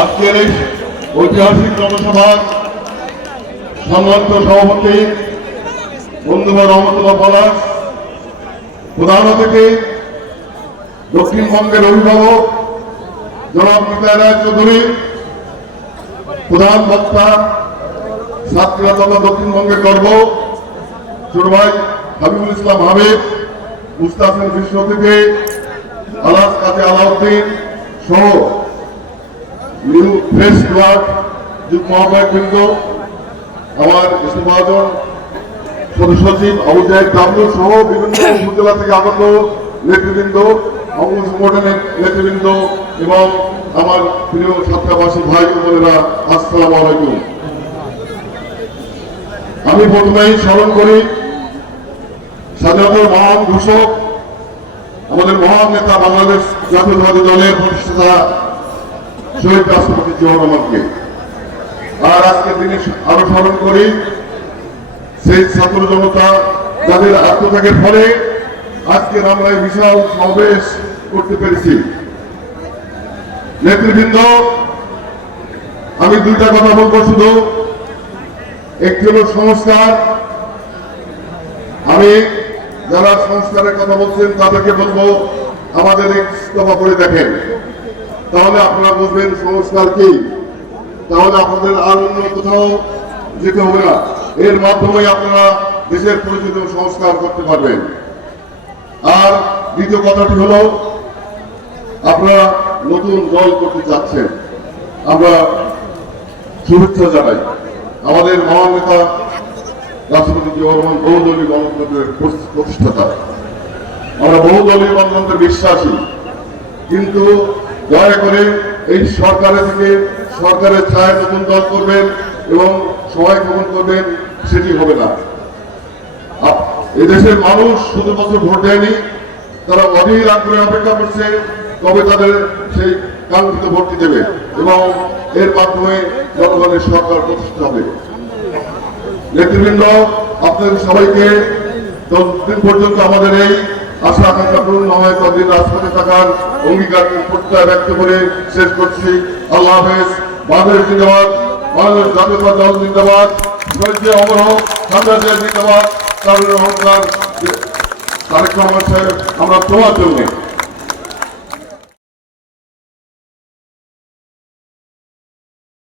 আজকের এই ঐতিহাসিক জনসভার সম্মানিত সভাপতি বন্ধুবার রহমতুল্লাহ প্রধান অতিথি দক্ষিণবঙ্গের অভিভাবক জনাব রায় চৌধুরী, প্রধান বক্তা ছাত্রীরা তথা দক্ষিণবঙ্গের গর্ব, ছোট ভাই হাবিবুল ইসলাম হাবিব মুস্তাফিন বিশ্ব থেকে আলাস কাজী আলাউদ্দিন সহ নিউ আমার সহ বিভিন্ন উপজেলা থেকে আগত নেতৃবৃন্দ অঙ্গ সংগঠনের নেতৃবৃন্দ এবং আমার প্রিয় ছাত্রাবাসী ভাই বোনেরা, আসসালামু আলাইকুম। আমি প্রথমেই স্মরণ করি, স্বাধীনতার মহান ঘোষক আমাদের মহান নেতা বাংলাদেশ জাতীয়তাবাদী দলের প্রতিষ্ঠাতা শহীদ রাষ্ট্রপতি জিয়াউর রহমানকে। আর আজকে তিনি আরও স্মরণ করি, সেই ছাত্র জনতা যাদের আত্মত্যাগের ফলে আজকে আমরা বিশাল সমাবেশ করতে পেরেছি। নেতৃবৃন্দ, আমি দুইটা কথা বলব শুধু। একটি হলো সংস্কার। আমি যারা সংস্কারের কথা বলছেন, তাদেরকে বলব, আমাদের ইস্তফা করে দেখেন। তাহলে আপনারা বুঝবেন সংস্কার কি। তাহলে আপনাদের আর অন্য কোথাও যেতে হবে না। এর মাধ্যমে আপনারা দেশের পরিচিত সংস্কার করতে পারবেন। আর দ্বিতীয় কথাটি হলো, আপনারা নতুন দল করতে যাচ্ছেন আমরা শুভেচ্ছা জানাই। আমাদের মহান নেতা রাষ্ট্রপতি বহুদলীয় গণতন্ত্রের প্রতিষ্ঠাতা। আমরা বহুদলীয় গণতন্ত্রে বিশ্বাসী। কিন্তু দয়া করে এই সরকারের থেকে সরকারের ছায় দল করবেন এবং সবাই গ্রহণ করবেন, সেটি হবে না। এদেশের মানুষ শুধুমাত্র ভোট দেয়নি, তারা অধীর আগ্রহে অপেক্ষা করছে, তবে তাদের সেই কাঙ্ক্ষিত ভোটটি দেবে এবং এর মাধ্যমে জনগণের সরকার প্রতিষ্ঠা হবে। নেতৃবৃন্দ, আপনাদের সবাইকে যতদিন পর্যন্ত আমাদের এই আশা আকাঙ্ক্ষা পূর্ণ হয়, ততদিন রাজপথে থাকার অঙ্গীকার প্রত্যয় ব্যক্ত করে শেষ করছি। আল্লাহ হাফেজ, বাংলাদেশ জিন্দাবাদ, বাংলাদেশ জাতীয়তাবাদ দল জিন্দাবাদ, শহীদ অমর হোক সাম্রাজ্যের জিন্দাবাদ তারুণের অহংকার তারেক রহমান সাহেব আমরা তোমার জন্য